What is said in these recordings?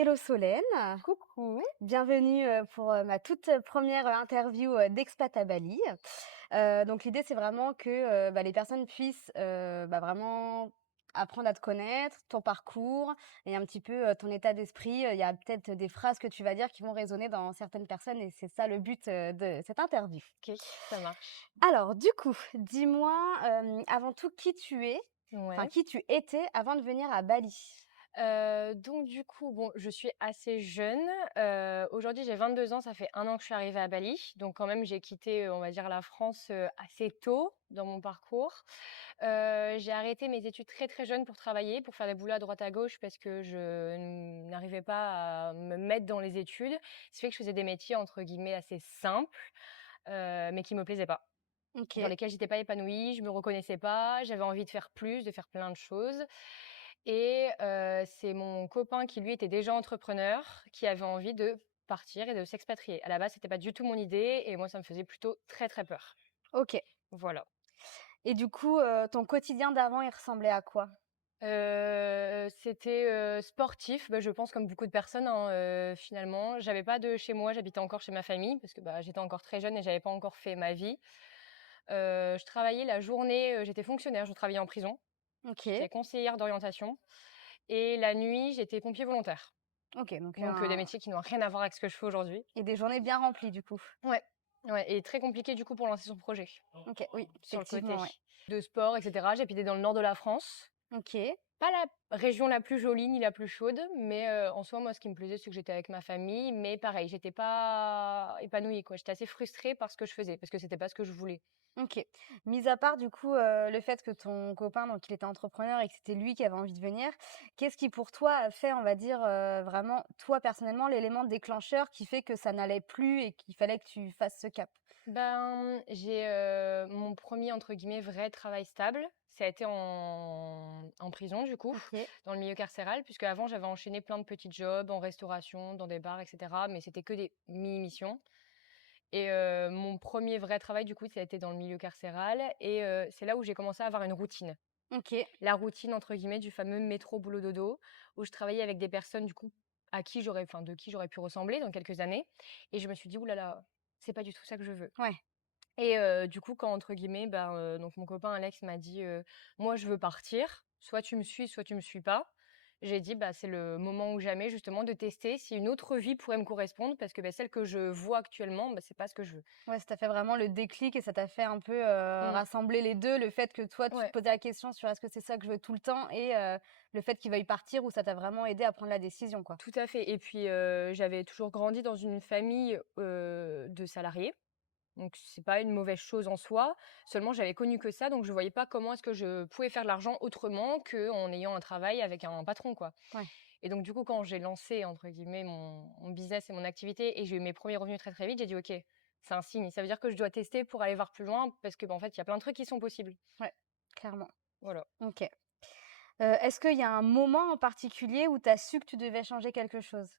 Hello Solène, Coucou. bienvenue pour ma toute première interview d'expat à Bali. Donc l'idée c'est vraiment que les personnes puissent vraiment apprendre à te connaître, ton parcours et un petit peu ton état d'esprit. Il y a peut-être des phrases que tu vas dire qui vont résonner dans certaines personnes et c'est ça le but de cette interview. OK, ça marche. Alors du coup, dis-moi avant tout qui tu es, enfin Ouais. qui tu étais avant de venir à Bali. Donc du coup, bon, je suis assez jeune. Aujourd'hui, j'ai 22 ans, ça fait 1 an que je suis arrivée à Bali. Donc quand même, j'ai quitté, on va dire la France, assez tôt dans mon parcours. J'ai arrêté mes études très, très jeune pour travailler, pour faire des boulots à droite à gauche parce que je n'arrivais pas à me mettre dans les études. Ce qui fait que je faisais des métiers entre guillemets «assez simples», mais qui me plaisaient pas. Dans OK. lesquels j'étais pas épanouie, je me reconnaissais pas, j'avais envie de faire plus, de faire plein de choses et c'est mon copain qui lui était déjà entrepreneur, qui avait envie de partir et de s'expatrier. À la base, c'était pas du tout mon idée et moi ça me faisait plutôt très, très peur. OK. Voilà. Et du coup, ton quotidien d'avant, il ressemblait à quoi? C'était, sportif, je pense comme beaucoup de personnes, hein, finalement. J'avais pas de chez moi, j'habitais encore chez ma famille parce que, j'étais encore très jeune et j'avais pas encore fait ma vie. Je travaillais la journée, j'étais fonctionnaire, je travaillais en prison. OK. J'étais conseillère d'orientation et la nuit, j'étais pompier volontaire. OK, donc Donc, des métiers qui n'ont rien à voir avec ce que je fais aujourd'hui. et des journées bien remplies, du coup? Ouais, ouais et très compliqué du coup pour lancer son projet, OK, oui, sur le côté. effectivement, ouais. De sport et cetera. J'habitais dans le nord de la France. OK. Pas la région la plus jolie ni la plus chaude, mais, en soi, moi, ce qui me plaisait, c'est que j'étais avec ma famille, mais pareil, j'étais pas épanouie, quoi. J'étais assez frustrée par ce que je faisais, parce que c'était pas ce que je voulais. OK. Mis à part, du coup, le fait que ton copain, donc il était entrepreneur et que c'était lui qui avait envie de venir, qu'est-ce qui pour toi a fait, on va dire, vraiment, toi, personnellement, l'élément déclencheur qui fait que ça n'allait plus et qu'il fallait que tu fasses ce cap? J'ai, mon premier entre guillemets «vrai travail stable», ça a été en prison du coup, OK. dans le milieu carcéral, puisque avant j'avais enchaîné plein de petits jobs en restauration, dans des bars et cetera, mais c'était que des mini-missions et mon premier vrai travail du coup, ça a été dans le milieu carcéral et c'est là où j'ai commencé à avoir une routine. OK. La routine entre guillemets du fameux métro boulot dodo, où je travaillais avec des personnes du coup de qui j'aurais pu ressembler dans quelques années et je me suis dit: «Ouh là là, c'est pas du tout ça que je veux». Ouais. Et du coup, quand entre guillemets, donc mon copain Alex m'a dit, «Moi, je veux partir, soit tu me suis, soit tu me suis pas». J'ai dit: «Bah, c'est le moment ou jamais justement de tester si une autre vie pourrait me correspondre parce que, celle que je vois actuellement, c'est pas ce que je veux». Ouais, ça t'a fait vraiment le déclic et ça t'a fait un peu, Mmh. rassembler les 2, le fait que toi, tu te Ouais, posais la question sur: «Est-ce que c'est ça que je veux tout le temps?» et le fait qu'il veuille partir où ça t'a vraiment aidé à prendre la décision, quoi. tout à fait et puis, j'avais toujours grandi dans une famille, de salariés. Donc c'est pas une mauvaise chose en soi, seulement j'avais connu que ça, donc je voyais pas comment est-ce que je pouvais faire de l'argent autrement qu'en ayant un travail avec un patron, quoi. Ouais. Et donc du coup, quand j'ai lancé entre guillemets «mon business et mon activité» et j'ai eu mes premiers revenus très, très vite, j'ai dit: «OK, c'est un signe, ça veut dire que je dois tester pour aller voir plus loin parce que, en fait, il y a plein de trucs qui sont possibles». Ouais, clairement. Voilà. OK. Est-ce qu'il y a un moment en particulier où tu as su que tu devais changer quelque chose?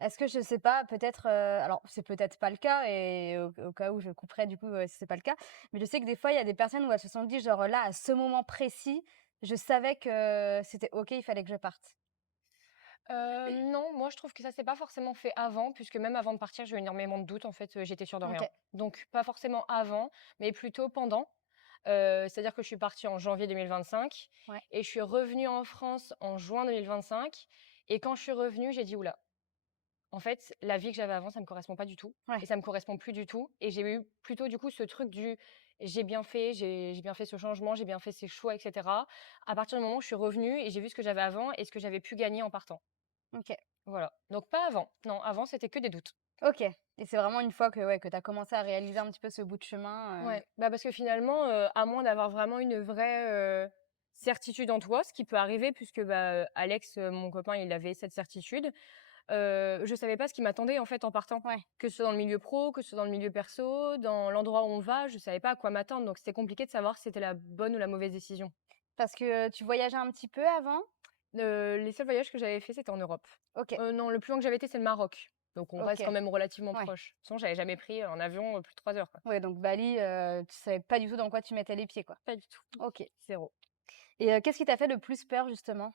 Est-ce que je sais pas, peut-être, alors c'est peut-être pas le cas et au cas où je couperai du coup, si c'est pas le cas, mais je sais que des fois il y a des personnes où elles se sont dit genre: «Là, à ce moment précis, je savais que c'était OK, il fallait que je parte». Non, moi je trouve que ça s'est pas forcément fait avant, puisque même avant de partir, j'ai eu énormément de doutes en fait, j'étais sûre de OK. rien. Donc pas forcément avant, mais plutôt pendant. C'est-à-dire que je suis partie en janvier 2025 Ouais. et je suis revenue en France en juin 2025 et quand je suis revenue, j'ai dit: «Ouh là, en fait, la vie que j'avais avant, ça me correspond pas du tout et Ouais. ça me correspond plus du tout» et j'ai eu plutôt du coup ce truc du: «J'ai bien fait, j'ai bien fait ce changement, j'ai bien fait ces choix et cetera». À partir du moment où je suis revenue et j'ai vu ce que j'avais avant et ce que j'avais pu gagner en partant. OK. Voilà, donc pas avant. Non, avant, c'était que des doutes. OK, et c'est vraiment une fois que, ouais, que tu as commencé à réaliser un petit peu ce bout de chemin, Ouais, parce que finalement, à moins d'avoir vraiment une vraie, certitude en toi, ce qui peut arriver puisque, Alex, mon copain, il avait cette certitude, je savais pas ce qui m'attendait, en fait, en partant. ouais, Que ce soit dans le milieu pro, que ce soit dans le milieu perso, dans l'endroit où on va, je savais pas à quoi m'attendre, donc c'était compliqué de savoir si c'était la bonne ou la mauvaise décision. parce que, tu voyageais un petit peu avant? Les seuls voyages que j'avais faits, c'était en Europe. OK, Non, le plus loin que j'avais été, c'est le Maroc, donc on reste quand OK, même relativement ouais. proche. Sinon, j'avais jamais pris un avion, plus de 3 heures, quoi. Ouais, donc Bali, tu savais pas du tout dans quoi tu mettais les pieds, quoi? Pas du tout, OK, 0. et qu'est-ce qui t'a fait le plus peur, justement?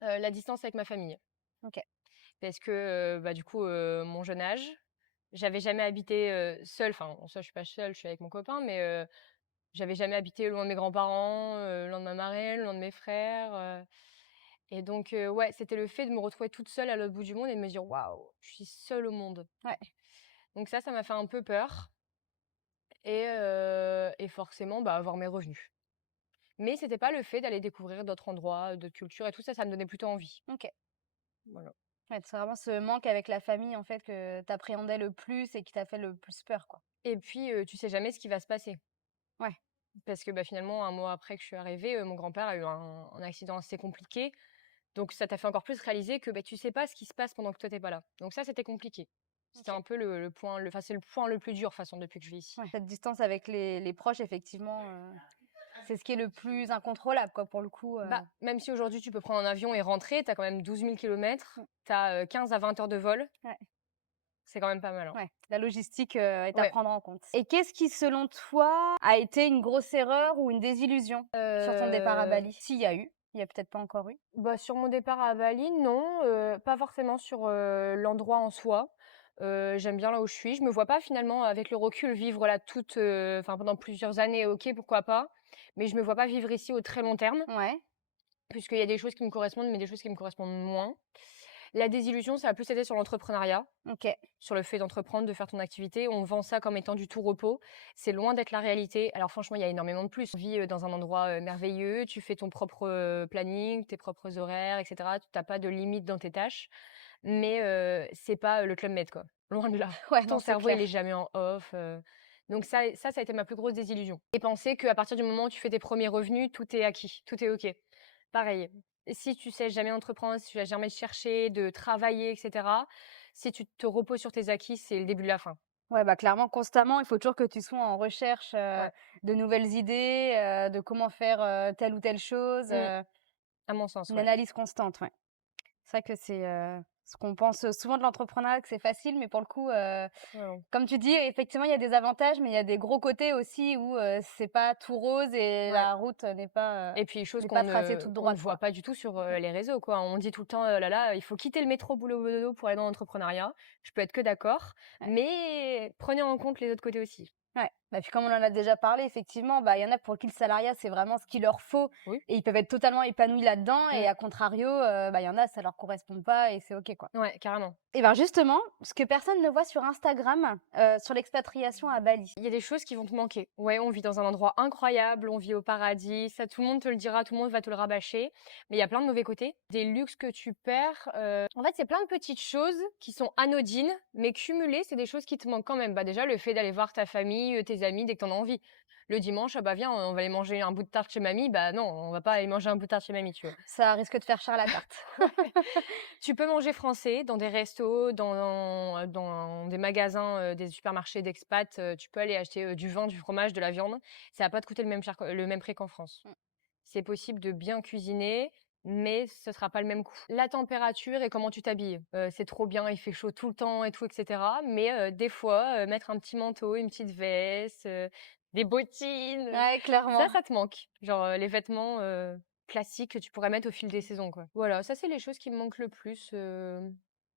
La distance avec ma famille. OK. parce que, du coup, mon jeune âge, j'avais jamais habité, seule, enfin, en soi, je suis pas seule, je suis avec mon copain, mais j'avais jamais habité loin de mes grands-parents, loin de ma marraine, loin de mes frères, et donc ouais, c'était le fait de me retrouver toute seule à l'autre bout du monde et de me dire: «Waouh, je suis seule au monde». Ouais. Donc ça m'a fait un peu peur et forcément, avoir mes revenus. Mais c'était pas le fait d'aller découvrir d'autres endroits, d'autres cultures et tout ça, ça me donnait plutôt envie. OK. Voilà. Ouais, c'est vraiment ce manque avec la famille, en fait, que tu appréhendais le plus et qui t'a fait le plus peur, quoi. Et puis, tu sais jamais ce qui va se passer. Ouais. Parce que, finalement, un mois après que je suis arrivée, mon grand-père a eu un accident assez compliqué. Donc ça t'a fait encore plus réaliser que, tu sais pas ce qui se passe pendant que toi, tu pas là. Donc ça, c'était compliqué. C'était OK. un peu le point c'est le point le plus dur, de toute façon, depuis que je vis ici. Ouais. Cette distance avec les proches, effectivement, c'est ce qui est le plus incontrôlable, quoi, pour le coup, Même si aujourd'hui, tu peux prendre un avion et rentrer, tu as quand même 12 000 kilomètres, mmh, tu as, 15 à 20 heures de vol. ouais, C'est quand même pas mal, hein. ouais, la logistique, est à Ouais. prendre en compte. Et qu'est-ce qui, selon toi, a été une grosse erreur ou une désillusion sur ton départ à Bali? S'il y a eu, il y a peut-être pas encore eu? Sur mon départ à Bali, non, pas forcément sur, l'endroit en soi. J'aime bien là où je suis. Je me vois pas finalement avec le recul vivre là toute, pendant plusieurs années, OK, pourquoi pas. Mais je me vois pas vivre ici au très long terme, Ouais, puisqu'il y a des choses qui me correspondent, mais des choses qui me correspondent moins. La désillusion, ça a plus été sur l'entrepreneuriat, OK. sur le fait d'entreprendre, de faire ton activité. On vend ça comme étant du tout repos. C'est loin d'être la réalité. Alors franchement, il y a énormément de plus. On vit, dans un endroit, merveilleux, tu fais ton propre, planning, tes propres horaires et cetera. Tu as pas de limite dans tes tâches, mais c'est pas, le Club Med, quoi. Loin de là. Ouais, Ton non, c'est cerveau, clair. il est jamais en off, donc ça a été ma plus grosse désillusion et penser qu'à partir du moment où tu fais tes premiers revenus, tout est acquis, tout est OK. Pareil, si tu sais jamais entreprendre, si tu vas jamais chercher, de travailler et cetera, si tu te reposes sur tes acquis, c'est le début de la fin. Ouais, bah, clairement, constamment, il faut toujours que tu sois en recherche, Ouais. de nouvelles idées, de comment faire, telle ou telle chose, Mmh. À mon sens, une ouais. analyse constante, ouais. C'est vrai que c'est, ce qu'on pense, souvent de l'entrepreneuriat, que c'est facile, mais pour le coup, Ouais, ouais. comme tu dis, effectivement, il y a des avantages, mais il y a des gros côtés aussi où, c'est pas tout rose et Ouais. la route Et puis chose n'est pas tracée toute qu'on ne droite, voit quoi. pas du tout sur, Mmh, les réseaux, quoi. On dit tout le temps: «Oh là là, il faut quitter le métro boulot dodo pour aller dans l'entrepreneuriat». Je peux être que d'accord, ouais. mais prenez en compte les autres côtés aussi. Ouais, bah, puis comme on en a déjà parlé, effectivement, bah, il y en a pour qui le salariat, c'est vraiment ce qu'il leur faut Oui. et ils peuvent être totalement épanouis là-dedans et Mmh. à contrario, bah, il y en a, ça leur correspond pas et c'est OK, quoi. Ouais, carrément. Et ben, justement, ce que personne ne voit sur Instagram, sur l'expatriation à Bali. Il y a des choses qui vont te manquer. Ouais, on vit dans un endroit incroyable, on vit au paradis, ça tout le monde te le dira, tout le monde va te le rabâcher, mais il y a plein de mauvais côtés, des luxes que tu perds. En fait, c'est plein de petites choses qui sont anodines, mais cumulées, c'est des choses qui te manquent quand même. Déjà, le fait d'aller voir ta famille, tes amis dès que t'en as envie. Le dimanche, ah bah viens, on va aller manger un bout de tarte chez mamie. Bah non, on va pas aller manger un bout de tarte chez mamie, tu vois. Ça risque de faire cher la tarte. Tu peux manger français dans des restos, dans des magasins, des supermarchés d'expats, tu peux aller acheter, du vin, du fromage, de la viande. Ça va pas te coûter le même prix qu'en France. Mmh. C'est possible de bien cuisiner, mais ce sera pas le même coût. La température et comment tu t'habilles. C'est trop bien, il fait chaud tout le temps et tout et cetera, mais des fois, mettre un petit manteau, une petite veste, des bottines, Ouais, ça, clairement. ça te manque. Genre, les vêtements, classiques que tu pourrais mettre au fil des saisons, quoi. Voilà, ça, c'est les choses qui me manquent le plus,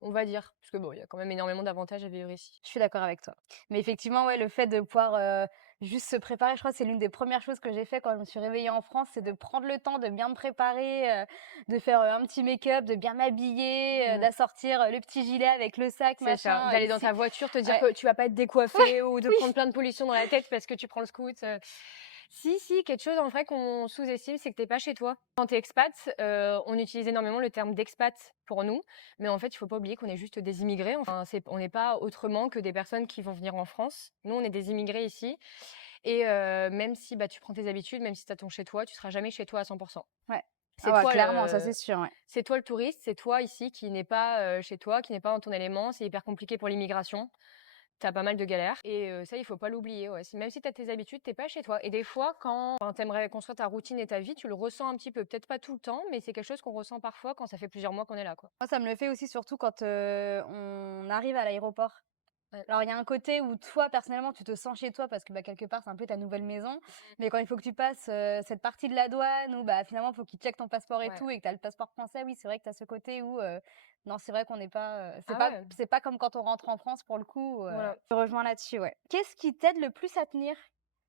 on va dire. Parce que bon, il y a quand même énormément d'avantages à vivre ici. Je suis d'accord avec toi. Mais effectivement, ouais, le fait de pouvoir, juste se préparer, je crois que c'est l'une des premières choses que j'ai fait quand je me suis réveillée en France, c'est de prendre le temps de bien me préparer, de faire, un petit make-up, de bien m'habiller, Mmh. d'assortir, le petit gilet avec le sac, C'est ça, machin, d'aller dans ici ta voiture, te dire ouais, que tu vas pas être ouais, décoiffée ou de oui, prendre plein de pollution dans la tête parce que tu prends le scoot. Si, si, quelque chose en vrai qu'on sous-estime, c'est que t'es pas chez toi. Quand tu expat, on utilise énormément le terme d'expat pour nous, mais en fait, il faut pas oublier qu'on est juste des immigrés. Enfin, on n'est pas autrement que des personnes qui vont venir en France. Nous, on est des immigrés ici et même si, tu prends tes habitudes, même si tu as ton chez toi, tu seras jamais chez toi à 100. ouais. C'est Ah ouais, toi clairement, ça le c'est sûr, ouais. c'est toi le touriste, c'est toi ici qui n'est pas, chez toi, qui n'est pas dans ton élément. C'est hyper compliqué pour l'immigration. Tu as pas mal de galères et ça, il faut pas l'oublier, ouais. Même si tu as tes habitudes, tu pas chez toi et des fois quand tu aimerais construire ta routine et ta vie, tu le ressens un petit peu. Peut-être pas tout le temps, mais c'est quelque chose qu'on ressent parfois quand ça fait plusieurs mois qu'on est là, quoi. Moi, ça me le fait aussi surtout quand, on arrive à l'aéroport. Ouais. Alors, il y a un côté où toi, personnellement, tu te sens chez toi parce que, bah, quelque part, c'est un peu ta nouvelle maison. Mais quand il faut que tu passes, cette partie de la douane où, bah, finalement, il faut qu'ils checkent ton passeport et Ouais. tout et que tu as le passeport français, oui, c'est vrai que tu as ce côté où, non, c'est vrai qu'on n'est pas, Ah ouais, c'est pas comme quand on rentre en France pour le coup, voilà. je te rejoins là-dessus, ouais. Qu'est-ce qui t'aide le plus à tenir?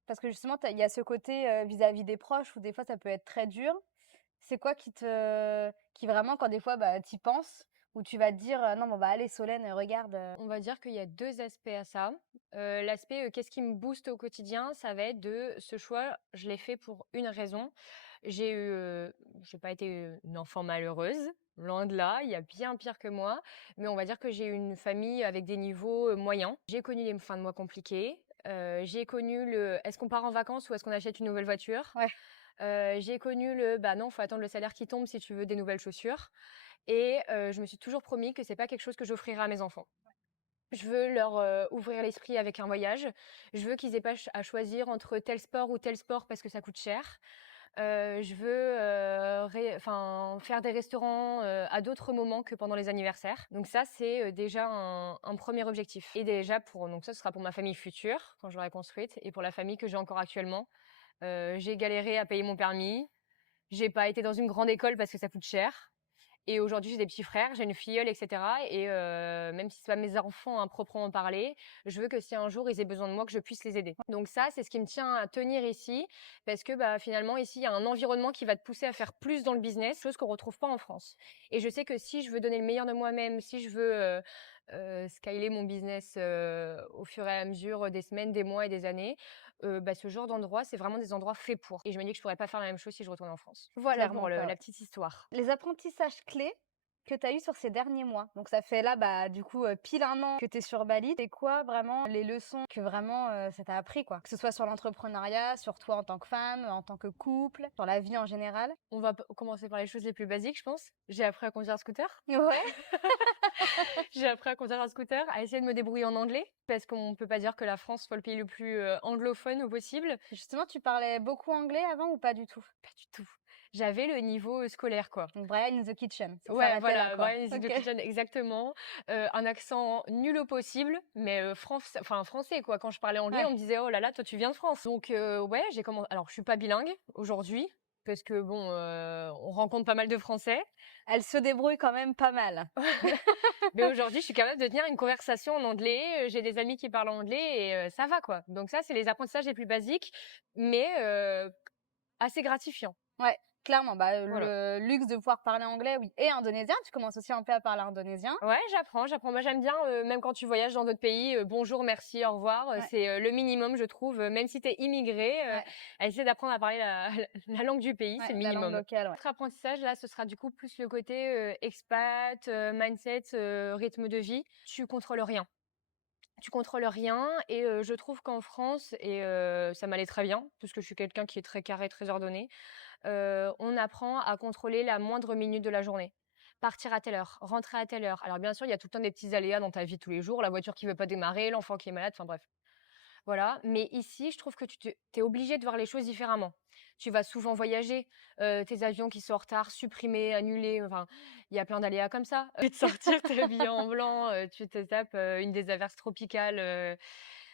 Parce que justement, il y a ce côté, vis-à-vis des proches où des fois ça peut être très dur. C'est quoi qui vraiment quand des fois, bah, tu penses, où tu vas te dire: «Non, bon, bah, allez Solène, regarde, On va dire qu'il y a 2 aspects à ça. L'aspect, qu'est-ce qui me booste au quotidien? Ça va être de ce choix, je l'ai fait pour une raison. J'ai pas été, une enfant malheureuse, loin de là, il y a bien pire que moi, mais on va dire que j'ai eu une famille avec des niveaux, moyens. J'ai connu les fins de mois compliquées, j'ai connu le: «Est-ce qu'on part en vacances ou est-ce qu'on achète une nouvelle voiture?» Ouais. J'ai connu le: «Bah non, faut attendre le salaire qui tombe si tu veux des nouvelles chaussures» et je me suis toujours promis que c'est pas quelque chose que j'offrirai à mes enfants. Je veux leur, ouvrir l'esprit avec un voyage. Je veux qu'ils aient pas à choisir entre tel sport ou tel sport parce que ça coûte cher. Je veux, faire des restaurants, à d'autres moments que pendant les anniversaires. Donc ça, c'est, déjà un 1er objectif et déjà donc ça, ce sera pour ma famille future, quand je l'aurai construite et pour la famille que j'ai encore actuellement. J'ai galéré à payer mon permis. J'ai pas été dans une grande école parce que ça coûte cher. Et aujourd'hui, j'ai des petits frères, j'ai une filleule, et cetera et même si c'est pas mes enfants à proprement parler, je veux que si un jour ils aient besoin de moi, que je puisse les aider. Donc ça, c'est ce qui me tient à tenir ici parce que, bah, finalement, ici, il y a un environnement qui va te pousser à faire plus dans le business, chose qu'on retrouve pas en France. Et je sais que si je veux donner le meilleur de moi-même, si je veux, scaler mon business, au fur et à mesure des semaines, des mois et des années, bah, ce genre d'endroit, c'est vraiment des endroits faits pour et je me dis que je pourrais pas faire la même chose si je retournais en France. Voilà pour Clairement pas, la ouais. petite histoire. Les apprentissages clés que tu as eus sur ces derniers mois, donc ça fait là, bah, du coup, pile 1 an que tu es sur Bali. C'est quoi vraiment les leçons que vraiment, ça t'a appris, quoi? Que ce soit sur l'entrepreneuriat, sur toi en tant que femme, en tant que couple, sur la vie en général? On va commencer par les choses les plus basiques, je pense. J'ai appris à conduire un scooter. Ouais. J'ai appris à conduire un scooter, à essayer de me débrouiller en anglais, parce qu'on peut pas dire que la France soit le pays le plus anglophone au possible. Justement, tu parlais beaucoup anglais avant ou pas du tout? Pas du tout. J'avais le niveau scolaire, quoi. Donc Brian in the kitchen, ça Ouais, s'arrêtait là, voilà, quoi. Brian is in the OK. kitchen, exactement. Un accent nul au possible, mais français, quoi. Quand je parlais anglais, Ouais. on me disait: «Oh là là, toi, tu viens de France». Donc ouais, j'ai commencé. Alors, je suis pas bilingue aujourd'hui, parce que bon, on rencontre pas mal de Français. Elle se débrouille quand même pas mal. Mais aujourd'hui, je suis capable de tenir une conversation en anglais, j'ai des amis qui parlent anglais et ça va, quoi. Donc ça, c'est les apprentissages les plus basiques, mais assez gratifiants. Ouais, clairement, bah, Voilà. le luxe de pouvoir parler anglais, oui et indonésien, tu commences aussi un peu à parler indonésien? Ouais, j'apprends. Moi, j'aime bien, même quand tu voyages dans d'autres pays, bonjour, merci, au revoir, Ouais, c'est, le minimum, je trouve, même si tu es immigré, ouais, à essayer d'apprendre à parler la la langue du pays, c'est ouais, le la langue minimum. locale, ouais. Autre apprentissage, là, ce sera du coup plus le côté, expat, mindset, rythme de vie. Tu contrôles rien. Tu contrôles rien et je trouve qu'en France et ça m'allait très bien, parce que je suis quelqu'un qui est très carré, très ordonné, on apprend à contrôler la moindre minute de la journée. Partir à telle heure, rentrer à telle heure. Alors bien sûr, il y a tout le temps des petits aléas dans ta vie de tous les jours, la voiture qui veut pas démarrer, l'enfant qui est malade, enfin bref. Voilà, mais ici, je trouve que tu es obligé de voir les choses différemment. Tu vas souvent voyager, tes avions qui sont en retard, supprimés, annulés, enfin, il y a plein d'aléas comme ça. De sortir, tu es habillé en blanc, tu te tapes, une des averses tropicales,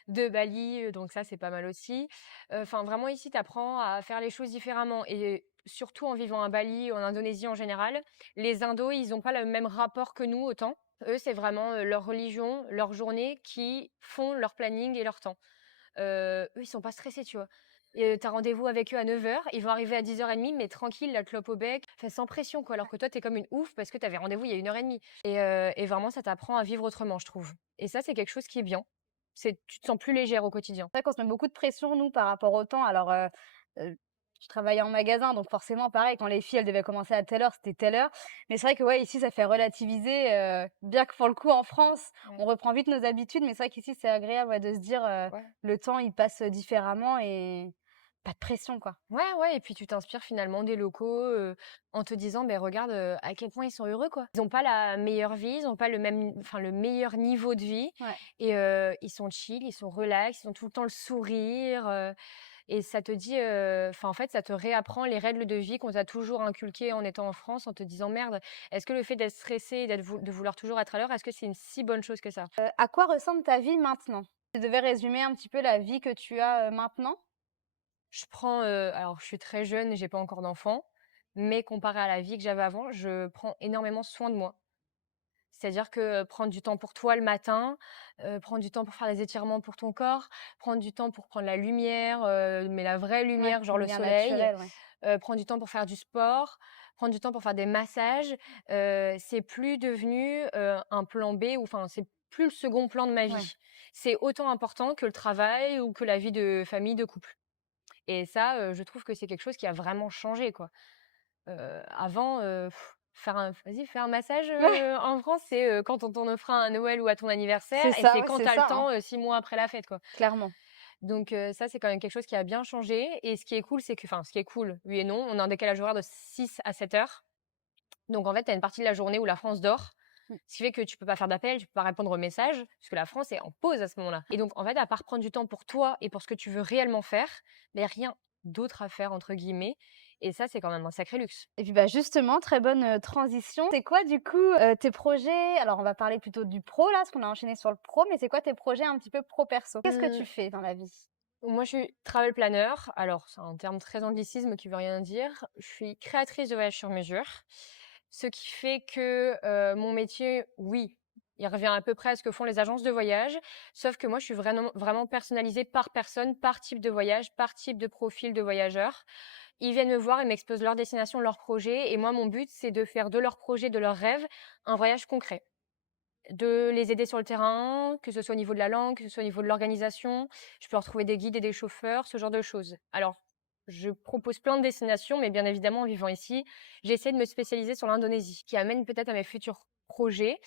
de Bali, donc ça, c'est pas mal aussi. Enfin, vraiment ici, tu apprends à faire les choses différemment et surtout en vivant à Bali, en Indonésie en général, les Indos, ils ont pas le même rapport que nous autant. Eux, c'est vraiment, leur religion, leur journée qui font leur planning et leur temps. Eux, ils sont pas stressés, tu vois? Et tu rendez-vous avec eux à 9 heures, ils vont arriver à 10h30, mais tranquille, la clope au bec, enfin sans pression, quoi. Alors que toi, tu es comme une ouf parce que tu avais rendez-vous il y a 1h30 et vraiment ça t'apprend à vivre autrement, je trouve et ça, c'est quelque chose qui est bien. Tu te sens plus légère au quotidien. C'est vrai qu'on se met beaucoup de pression, nous, par rapport au temps. Alors, je travaillais en magasin, donc forcément, pareil, quand les filles, elles devaient commencer à telle heure, c'était telle heure. Mais c'est vrai que, ouais, ici, ça fait relativiser, bien que pour le coup, en France, Ouais. on reprend vite nos habitudes, mais c'est vrai qu'ici, c'est agréable, ouais, de se dire, Ouais. le temps, il passe différemment et pas de pression, quoi. Ouais, ouais et puis tu t'inspires finalement des locaux, en te disant: «Beh, regarde, à quel point ils sont heureux, quoi». Ils ont pas la meilleure vie, ils ont pas le meilleur niveau de vie Ouais. et ils sont chill, ils sont relax, ils ont tout le temps le sourire, et ça te dit, enfin, en fait, ça te réapprend les règles de vie qu'on t'a toujours inculquées en étant en France, en te disant: «Merde, est-ce que le fait d'être stressé et de vouloir toujours être à l'heure, est-ce que c'est une si bonne chose que ça?» À quoi ressemble ta vie maintenant? Tu devais résumer un petit peu la vie que tu as, maintenant? Je prends, alors je suis très jeune, j'ai pas encore d'enfant, mais comparé à la vie que j'avais avant, je prends énormément soin de moi. C'est-à-dire que, prendre du temps pour toi le matin, prendre du temps pour faire des étirements pour ton corps, prendre du temps pour prendre la lumière, mais la vraie Ouais, lumière, genre le lumière soleil, naturelle, ouais. prendre du temps pour faire du sport, prendre du temps pour faire des massages, c'est plus devenu, un plan B ou enfin, c'est plus le second plan de ma Ouais. vie. C'est autant important que le travail ou que la vie de famille, de couple et ça, je trouve que c'est quelque chose qui a vraiment changé, quoi. Avant, faire un vas-y, fais un massage, Ouais, en France, c'est, quand on t'en offre un à Noël ou à ton anniversaire c'est et ça, c'est ouais, quand c'est tu as le ça, hein, temps, 6 mois après la fête, quoi. clairement. Donc ça, c'est quand même quelque chose qui a bien changé et ce qui est cool, c'est que enfin, ce qui est cool, oui et non, on a un décalage horaire de 6 à 7 heures. Donc en fait, tu as une partie de la journée où la France dort, Mmh. ce qui fait que tu peux pas faire d'appels, tu peux pas répondre aux messages, puisque la France est en pause à ce moment-là. Et donc en fait, à part prendre du temps pour toi et pour ce que tu veux réellement faire, beh, rien d'autre à faire entre guillemets et ça, c'est quand même un sacré luxe. Et puis, bah, justement, très bonne, transition. C'est quoi du coup, tes projets? Alors on va parler plutôt du pro là, parce qu'on a enchaîné sur le pro, mais c'est quoi tes projets un petit peu pro perso? Qu'est-ce que Mmh. tu fais dans la vie? Moi, je suis travel planner. Alors, c'est un terme très anglicisme qui veut rien dire. Je suis créatrice de voyages sur mesure. Ce qui fait que mon métier, oui, il revient à peu près à ce que font les agences de voyage. Sauf que moi, je suis vraiment, vraiment personnalisée par personne, par type de voyage, par type de profil de voyageur. Ils viennent me voir et m'exposent leur destination, leur projet. Et moi, mon but, c'est de faire de leur projet, de leur rêve, un voyage concret, de les aider sur le terrain, que ce soit au niveau de la langue, que ce soit au niveau de l'organisation. Je peux leur trouver des guides et des chauffeurs, ce genre de choses. Alors, je propose plein de destinations, mais bien évidemment, en vivant ici, j'essaie de me spécialiser sur l'Indonésie, qui amène peut-être à mes futurs projets.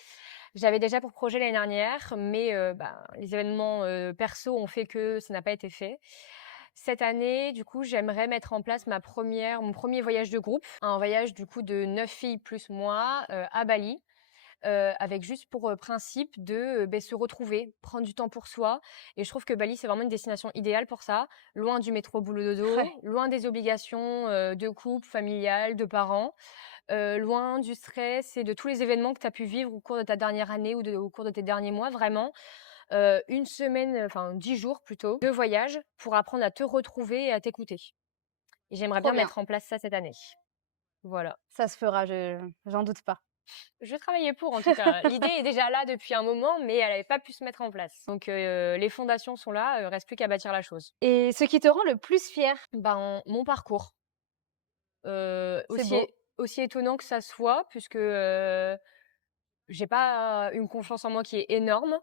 J'avais déjà pour projet l'année dernière, mais les événements perso ont fait que ça n'a pas été fait. Cette année, du coup, j'aimerais mettre en place mon premier voyage de groupe, un voyage du coup de 9 filles plus moi à Bali avec juste pour, principe de, se retrouver, prendre du temps pour soi et je trouve que Bali, c'est vraiment une destination idéale pour ça. Loin du métro boulot dodo, Ouais, loin des obligations, de couple, familiales, de parents, loin du stress et de tous les événements que tu as pu vivre au cours de ta dernière année ou au cours de tes derniers mois, vraiment. 1 semaine, enfin 10 jours plutôt, de voyage pour apprendre à te retrouver et à t'écouter et j'aimerais trop bien bien. mettre en place ça cette année. Voilà. Ça se fera, je j'en doute pas. Je travaillais pour en tout cas. L'idée est déjà là depuis un moment, mais elle n'avait pas pu se mettre en place. Donc les fondations sont là, reste plus qu'à bâtir la chose. Et ce qui te rend le plus fier? Ben, mon parcours, C'est beau. aussi étonnant que ça soit puisque, j'ai pas une confiance en moi qui est énorme,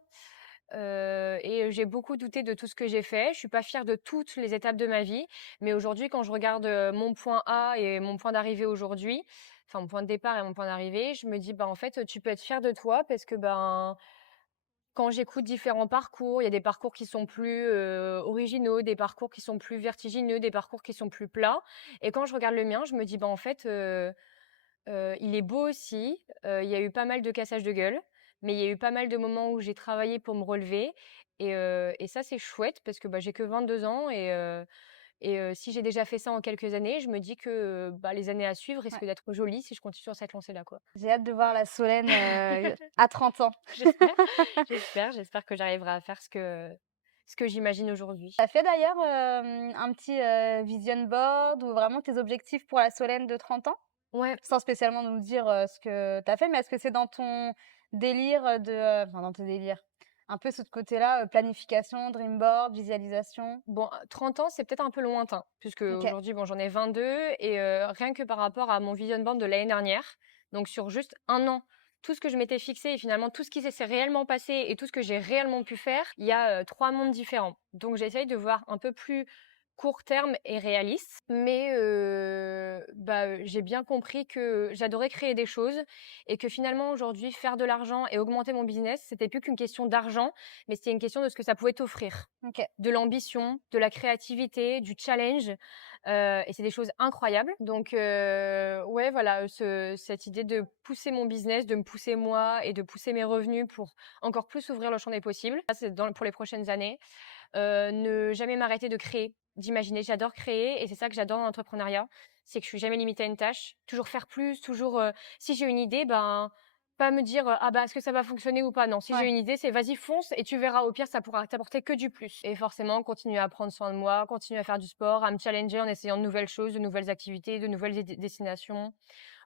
et j'ai beaucoup douté de tout ce que j'ai fait. Je suis pas fière de toutes les étapes de ma vie, mais aujourd'hui quand je regarde, mon point A et mon point d'arrivée aujourd'hui, enfin mon point de départ et mon point d'arrivée, je me dis: «Bah, en fait, tu peux être fière de toi» parce que, ben, quand j'écoute différents parcours, il y a des parcours qui sont plus, originaux, des parcours qui sont plus vertigineux, des parcours qui sont plus plats et quand je regarde le mien, je me dis: «Bah, en fait, il est beau aussi, il y a eu pas mal de cassages de gueule, mais il y a eu pas mal de moments où j'ai travaillé pour me relever et ça, c'est chouette parce que, bah, j'ai que 22 ans et si j'ai déjà fait ça en quelques années, je me dis que, bah, les années à suivre Ouais. risquent d'être jolies si je continue sur cette lancée-là, quoi. J'ai hâte de voir la Solène, à 30 ans. J'espère, j'espère que j'arriverai à faire ce que j'imagine aujourd'hui. Tu as fait d'ailleurs, un petit, vision board ou vraiment tes objectifs pour la Solène de 30 ans? Ouais. Sans spécialement nous dire, ce que tu as fait, mais est-ce que c'est dans ton délire, enfin dans ton délire, un peu ce côté-là, planification, dream board, visualisation? Bon, 30 ans, c'est peut-être un peu lointain, puisque OK, aujourd'hui, bon, j'en ai 22 et rien que par rapport à mon vision board de l'année dernière, donc sur juste 1 an, tout ce que je m'étais fixé et finalement tout ce qui s'est réellement passé et tout ce que j'ai réellement pu faire, il y a, 3 mondes différents. Donc j'essaye de voir un peu plus court terme et réaliste, mais j'ai bien compris que j'adorais créer des choses et que finalement aujourd'hui faire de l'argent et augmenter mon business, c'était plus qu'une question d'argent, mais c'était une question de ce que ça pouvait t'offrir. OK. De l'ambition, de la créativité, du challenge, et c'est des choses incroyables. Donc ouais, voilà, cette idée de pousser mon business, de me pousser moi et de pousser mes revenus pour encore plus ouvrir le champ des possibles. Ça, c'est pour les prochaines années. Ne jamais m'arrêter de créer, d'imaginer. J'adore créer et c'est ça que j'adore dans l'entrepreneuriat, c'est que je suis jamais limitée à une tâche. Toujours faire plus, toujours, si j'ai une idée, ben, pas me dire, «Ah bah, est-ce que ça va fonctionner ou pas?» Non, si j'ai Ouais. une idée, c'est vas-y fonce et tu verras, au pire, ça pourra t'apporter que du plus. Et forcément, continuer à prendre soin de moi, continuer à faire du sport, à me challenger en essayant de nouvelles choses, de nouvelles activités, de nouvelles destinations,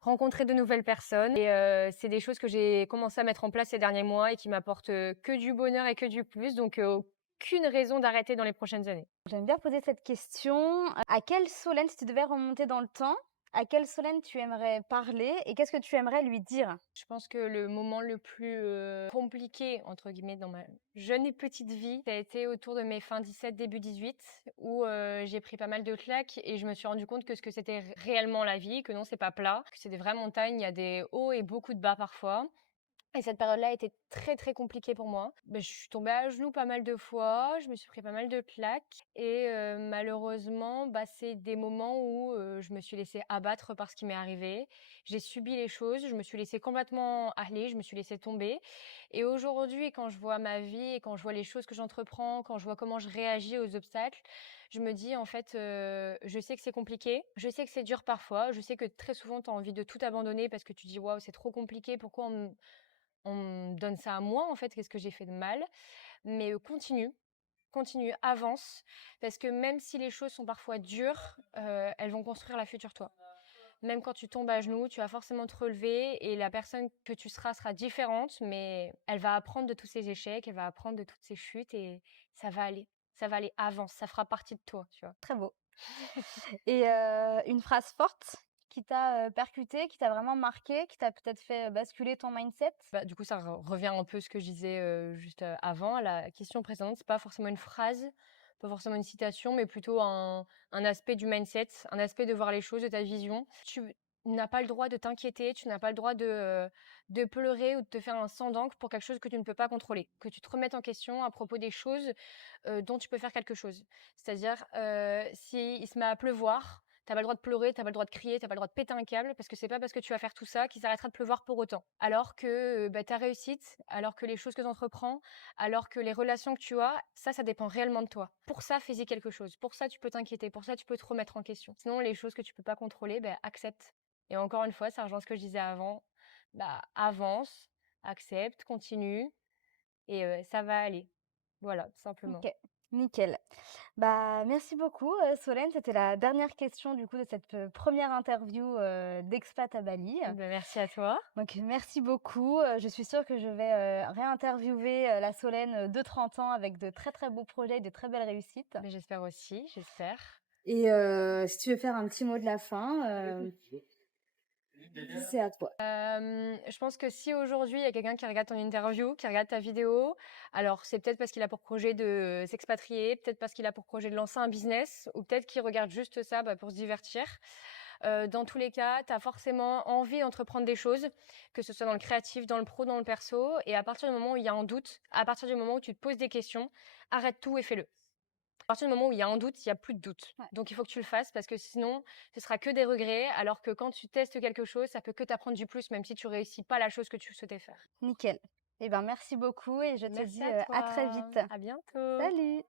rencontrer de nouvelles personnes. Et c'est des choses que j'ai commencé à mettre en place ces derniers mois et qui m'apportent, que du bonheur et que du plus. Donc aucune raison d'arrêter dans les prochaines années. J'aime bien poser cette question. À quelle Solène, si tu devais remonter dans le temps, à quelle Solène tu aimerais parler et qu'est-ce que tu aimerais lui dire? Je pense que le moment le plus, «compliqué» entre guillemets dans ma jeune et petite vie, ça a été autour de mes fin 17, début 18 où, j'ai pris pas mal de claques et je me suis rendu compte que ce que c'était réellement la vie, que non, c'est pas plat, que c'est des vraies montagnes, il y a des hauts et beaucoup de bas parfois. Et cette période-là a été très, très compliquée pour moi. Je suis tombée à genoux pas mal de fois, je me suis pris pas mal de claques et malheureusement, c'est des moments où, je me suis laissée abattre par ce qui m'est arrivé. J'ai subi les choses, je me suis laissée complètement aller, je me suis laissée tomber. Et aujourd'hui, quand je vois ma vie et quand je vois les choses que j'entreprends, quand je vois comment je réagis aux obstacles, je me dis en fait, je sais que c'est compliqué, je sais que c'est dur parfois, je sais que très souvent tu as envie de tout abandonner parce que tu dis: «Waouh, c'est trop compliqué, pourquoi on me donne ça à moi, en fait, qu'est-ce que j'ai fait de mal?» Mais continue, continue, avance, parce que même si les choses sont parfois dures, elles vont construire la future toi. Même quand tu tombes à genoux, tu vas forcément te relever et la personne que tu seras sera différente, mais elle va apprendre de tous ses échecs, elle va apprendre de toutes ses chutes et ça va aller. Ça va aller, avance, ça fera partie de toi, tu vois. Très beau. Et une phrase forte qui t'a, percutée, qui t'a vraiment marquée, qui t'a peut-être fait, basculer ton mindset? Du coup, ça revient un peu à ce que je disais juste avant. La question précédente, c'est pas forcément une phrase, pas forcément une citation, mais plutôt un aspect du mindset, un aspect de voir les choses, de ta vision. Tu n'as pas le droit de t'inquiéter, tu n'as pas le droit de pleurer ou de te faire un sang d'encre pour quelque chose que tu ne peux pas contrôler. Que tu te remettes en question à propos des choses dont tu peux faire quelque chose. C'est-à-dire, si il se met à pleuvoir, t'as pas le droit de pleurer, t'as pas le droit de crier, t'as pas le droit de péter un câble, parce que c'est pas parce que tu vas faire tout ça qu'il s'arrêtera de pleuvoir pour autant. Alors que ta réussite, alors que les choses que tu entreprends, alors que les relations que tu as, ça dépend réellement de toi. Pour ça, fais-y quelque chose. Pour ça, tu peux t'inquiéter. Pour ça, tu peux te remettre en question. Sinon, les choses que tu peux pas contrôler, accepte. Et encore une fois, ça rejoint ce que je disais avant. Avance, accepte, continue, et ça va aller. Voilà, tout simplement. OK, nickel. Merci beaucoup, Solène. C'était la dernière question du coup de cette, 1re interview, d'expat à Bali. Merci à toi. Donc merci beaucoup, je suis sûre que je vais, réinterviewer, la Solène, de 30 ans avec de très, très beaux projets et de très belles réussites. J'espère aussi, j'espère. Et si tu veux faire un petit mot de la fin, c'est à toi. Je pense que si aujourd'hui il y a quelqu'un qui regarde ton interview, qui regarde ta vidéo, alors c'est peut-être parce qu'il a pour projet de s'expatrier, peut-être parce qu'il a pour projet de lancer un business, ou peut-être qu'il regarde juste ça, pour se divertir. Dans tous les cas, tu as forcément envie d'entreprendre des choses, que ce soit dans le créatif, dans le pro, dans le perso, et à partir du moment où il y a un doute, à partir du moment où tu te poses des questions, arrête tout et fais-le. À partir du moment où il y a un doute, il y a plus de doute. Ouais. Donc il faut que tu le fasses parce que sinon, ce sera que des regrets, alors que quand tu testes quelque chose, ça peut que t'apprendre du plus, même si tu réussis pas la chose que tu souhaitais faire. Nickel. Merci beaucoup et je te Merci dis, à à très toi. vite. À bientôt. Salut!